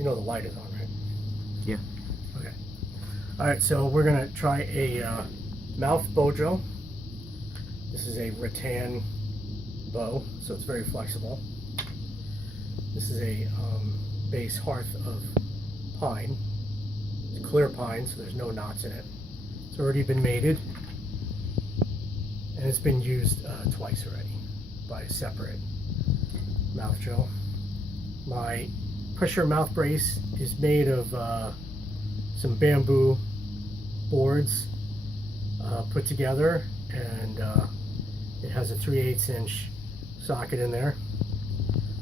You know the light is on, right? Yeah. Okay. All right, so we're gonna try a mouth bow drill. This is a rattan bow, so it's very flexible. This is a base hearth of pine. It's clear pine, so there's no knots in it. It's already been mated, and it's been used twice already by a separate mouth drill. My pressure mouth brace is made of some bamboo boards put together, and it has a 3/8 inch socket in there.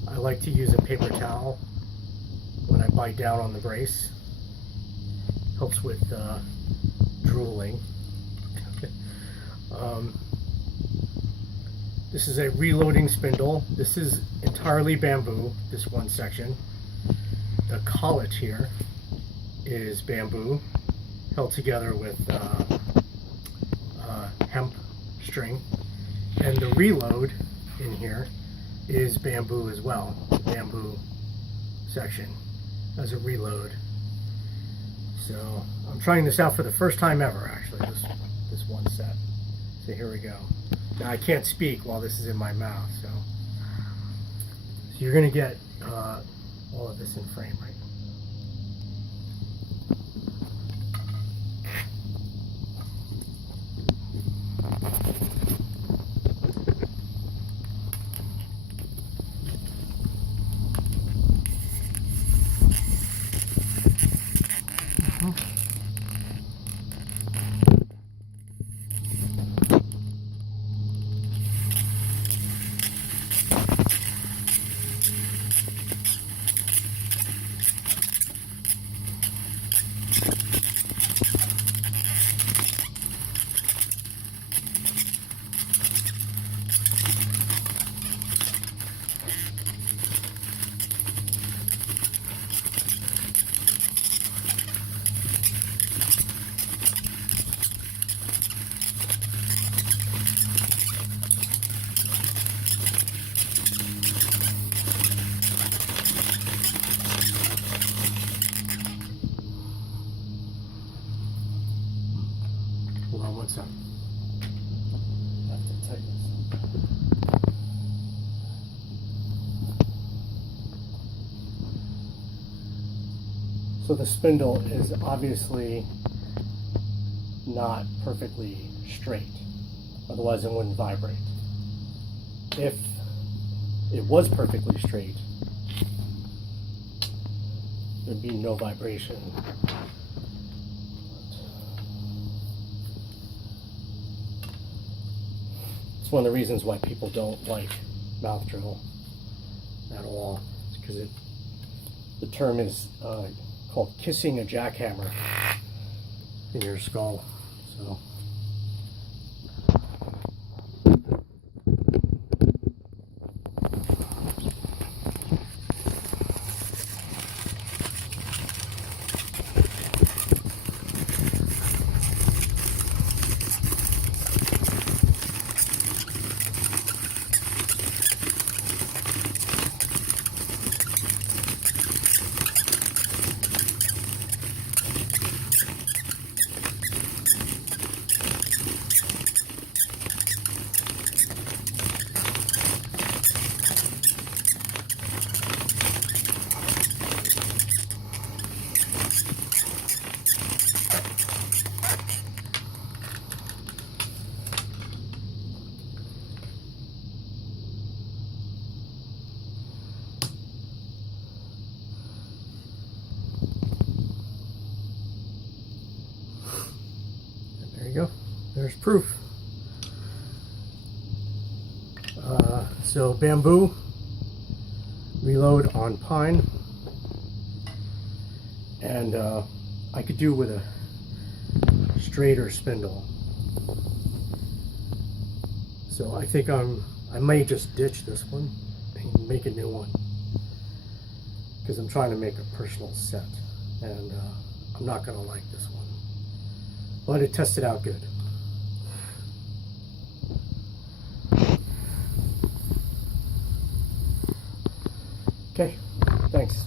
I like to use a paper towel when I bite down on the brace. Helps with drooling. This is a reloading spindle. This is entirely bamboo, this one section. The collet here is bamboo held together with hemp string, and the reload in here is bamboo as well. The bamboo section as a reload. So I'm trying this out for the first time ever, actually, this one set. So here we go. Now I can't speak while this is in my mouth, so you're gonna get all of this in frame, right? Hold on one second. I have to tighten this. So the spindle is obviously not perfectly straight, otherwise it wouldn't vibrate. If it was perfectly straight, there'd be no vibration. It's one of the reasons why people don't like mouth drill at all. It's because the term is called kissing a jackhammer in your skull. So. Go. There's proof. So bamboo, reload on pine, and I could do with a straighter spindle. So I think I may just ditch this one and make a new one, because I'm trying to make a personal set, and I'm not going to like this one. But it tested out good. Okay, thanks.